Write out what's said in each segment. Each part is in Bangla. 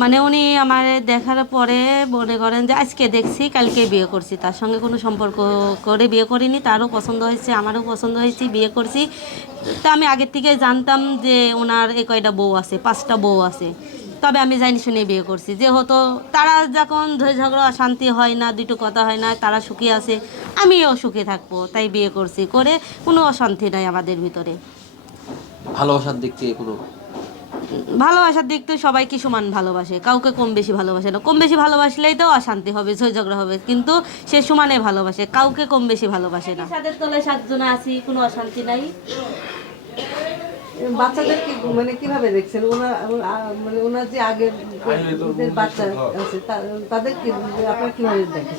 মানে উনি আমার দেখার পরে মনে করেন যে আজকে দেখছি, কালকে বিয়ে করছি। তার সঙ্গে কোনো সম্পর্ক করে বিয়ে করিনি, তারও পছন্দ হয়েছে, আমারও পছন্দ হয়েছে, বিয়ে করছি। তা আমি আগের থেকে জানতাম যে ওনার এই কয়টা বউ আছে, পাঁচটা বউ আছে। তবে আমি জানি শুনে বিয়ে করছি। যেহেতু তারা যখন ধরে ঝগড়া শান্তি হয় না, দুটো কথা হয় না, তারা সুখী আছে, আমিও সুখে থাকব, তাই বিয়ে করছি করে কোনো অশান্তি নাই আমাদের ভিতরে। ভালোবাসার দিক থেকে কোনো ভালোবাসার দিক তো সবাইকে সমান ভালোবাসে কাউকে কম বেশি ভালোবাসে না। কম বেশি ভালোবাসলেই তো অশান্তি হবে ঝই ঝগড়া হবে কিন্তু সে সমানে ভালোবাসে কাউকে কম বেশি ভালোবাসে না। সাদের তলায় সাতজনে আছি কোনো অশান্তি নাই। বাচ্চাদের কি মানে কীভাবে দেখছেন? ওনার মানে ওনার যে আগের বাচ্চা আছে তা- তাদের কি আপনারা কীভাবে দেখেন?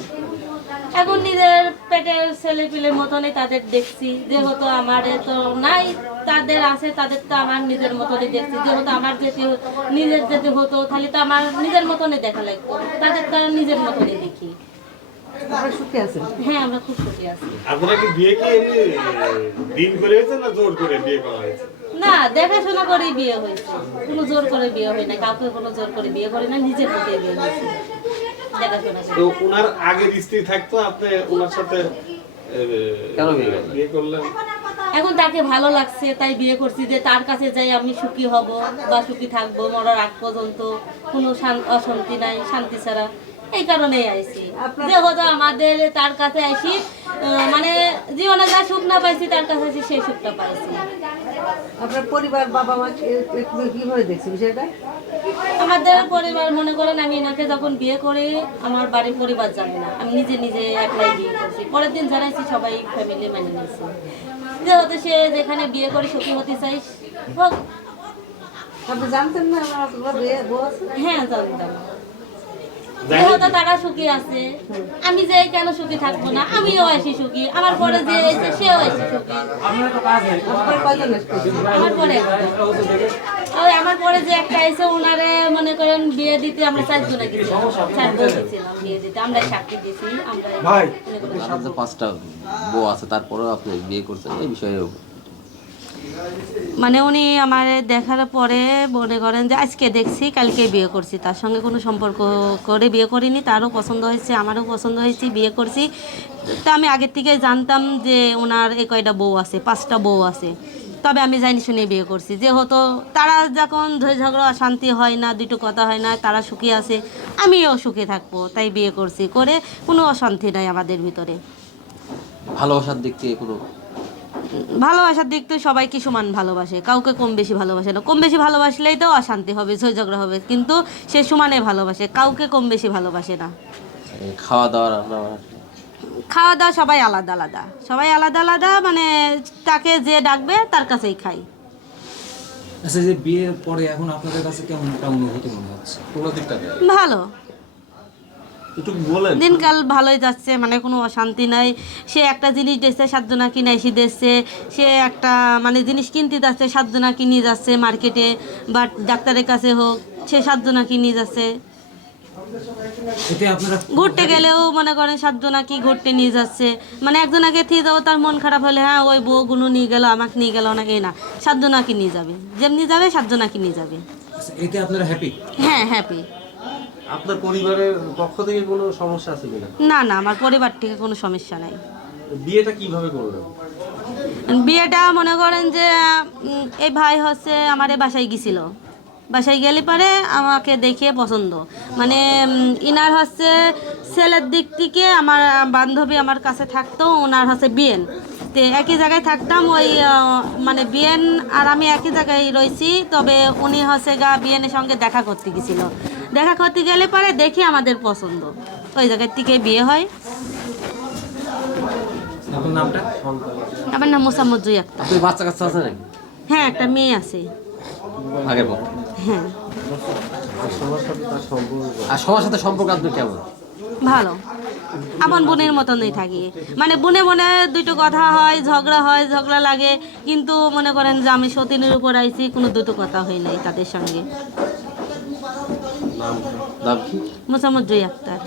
এখন নিজের পেটের ছেলে পিলের মতনই তাদের দেখছি। যেহেতু আমার তো নাই তাদের আছে তাদের তো আমার নিজের মতনই দেখছি। যেহেতু আমার যেতে নিজের যেতে হতো তাহলে তো আমার নিজের মতনই দেখা লাগতো। তাদের তো নিজের মতনই দেখি। হ্যাঁ আমরা খুব সুখী আছি। আপনারা কি বিয়ে কি দিন করে হয়েছে না জোর করে বিয়ে করা হয়েছে? না দেখাশোনা করেই বিয়ে হয়েছে। কোনো জোর করে বিয়ে হয় না কাউকে কোনো জোর করে বিয়ে করে না নিজের মধ্যে বিয়ে হয়েছে। করে তো ওনার আগের স্ত্রী থাকতো আপনি ওনার সাথে কেন বিয়ে করলেন? এখন তাকে ভালো লাগছে তাই বিয়ে করছি যে তার কাছে যাই আমি সুখী হব বা সুখী থাকব মরার আগ পর্যন্ত। কোনো অশান্তি নাই শান্তি ছাড়া। এই কারণেই আইছি। যেহেতু আমাদের তার কাছে আহ, মানে জীবনে যা সুখ না পাইছি তার কাছে আইসি সেই সুখটা পাইছি। আপনার পরিবার বাবা মা কীভাবে দেখছে বিষয়টা? আমাদের পরিবার মনে করেন আমি এনাকে যখন বিয়ে করি আমার বাড়ির পরিবার জানে না। আমি নিজে নিজে একলাই বিয়ে করছি। পরের দিন জানাইছি সবাই ফ্যামিলি মেনে নিয়েছে। যেহেতু সে যেখানে বিয়ে করে সুখী হতে চাই হোক। আপনি জানতেন না হ্যাঁ জানতাম। যেহেতু তারা সুখী আছে আমি যে কেন সুখী থাকব না? আমিও আছি সুখী। আমার পরে যে এসে সেও আছে সুখী। আপনার কয়জন এসেছে আমার পরে। ওই আমার পরে যে একটা এসে ওনারে মনে করেন বিয়ে দিতে আমরা চারজনে গেছিলাম চার বউ গেছিলাম বিয়ে দিতে। আমরা সাক্ষী দিয়েছি আমরা পাঁচটা বউ আছে তারপরেও আপনি বিয়ে করছেন এই বিষয়ে মানে উনি আমার দেখার পরে মনে করেন যে আজকে দেখছি, কালকে বিয়ে করছি। তার সঙ্গে কোনো সম্পর্ক করে বিয়ে করিনি, তারও পছন্দ হয়েছে, আমারও পছন্দ হয়েছে, বিয়ে করছি। তা আমি আগের থেকে জানতাম যে ওনার এ কয়টা বউ আছে, পাঁচটা বউ আছে। তবে আমি জানি শুনে বিয়ে করছি। যেহেতু তারা যখন ধরে ঝগড়া শান্তি হয় না, দুটো কথা হয় না, তারা সুখী আছে, আমিও সুখে থাকব, তাই বিয়ে করছি করে কোনো অশান্তি নাই আমাদের ভিতরে। ভালোবাসার দিক থেকে কোনো ভালোবাসার দিক তো সবাইকে সমান ভালোবাসে কাউকে কম বেশি ভালোবাসে না। কম বেশি ভালোবাসলেই তো অশান্তি হবে ঝগড়া হবে কিন্তু সে সমানে ভালোবাসে কাউকে কম বেশি ভালোবাসে না। খাওয়া দাওয়া খাওয়া দাওয়া সবাই আলাদা আলাদা সবাই আলাদা আলাদা মানে তাকে যে ডাকবে তার কাছেই খাই। আচ্ছা যে বিয়ের পরে এখন আপনাদের কাছে কেমন একটা অনুভূতি মনে হচ্ছে? কোন দিকটা ভালো। দিনকাল ভালোই যাচ্ছে মানে কোনো অশান্তি নাই। সে একটা জিনিস দিচ্ছে সাতজনা কিনে এসে দিচ্ছে। সে একটা মানে জিনিস কিনতে যাচ্ছে সাতজনা কিনে যাচ্ছে মার্কেটে বা ডাক্তারের কাছে হোক সে সাতজনা কিনে যাচ্ছে। ঘুরতে গেলেও মনে করেন সাতজনা কি ঘুরতে নিয়ে যাচ্ছে। মানে একজনাকে থেকে যাব তার মন খারাপ হলে হ্যাঁ ওই বউগুলো নিয়ে গেল আমাকে নিয়ে গেল না এই না। সাতজনাকে নিয়ে যাবে। যেমনি যাবে সাতজনাকে নিয়ে যাবে। আচ্ছা, এতে আপনারা হ্যাপি হ্যাঁ হ্যাপি আপনার পরিবারের পক্ষ থেকে কোনো সমস্যা আছে কিনা? না না আমার পরিবার থেকে কোনো সমস্যা নাই। বিয়েটা কীভাবে করলেন? বিয়েটা মনে করেন যে উম, এই ভাই হচ্ছে আমার এই বাসায় গেছিল। বাসায় গেলে পরে আমাকে দেখে পছন্দ। মানে উম, ইনার হচ্ছে ছেলের দিক থেকে আমার বান্ধবী আমার কাছে থাকতো ওনার হচ্ছে বিয়েন। তো একই জায়গায় থাকতাম ওই আহ, মানে বিয়েন আর আমি একই জায়গায় রয়েছি তবে উনি হচ্ছে গা বিয়েনের সঙ্গে দেখা করতে গেছিল। দেখা করতে গেলে পরে দেখি আমাদের পছন্দ। ওই জায়গার থেকে বিয়ে হয়। আমার নাম মোসাম্মদ আক্তার। আপনি বাচ্চা কাচ্চা আছে নাকি? হ্যাঁ একটা মেয়ে আছে। আগের হ্যাঁ। আর সবার সাথে সম্পর্ক আপনার কেমন? ভালো। আপন বোনের মতনই থাকি। মানে বনে বনে দুটো কথা হয় ঝগড়া হয় ঝগড়া লাগে। কিন্তু মনে করেন যে আমি সতীনের উপর আইছি কোনো দুটো কথা হয় নাই তাদের সঙ্গে। নাম কি? মোসাম্মদ জয় আক্তার।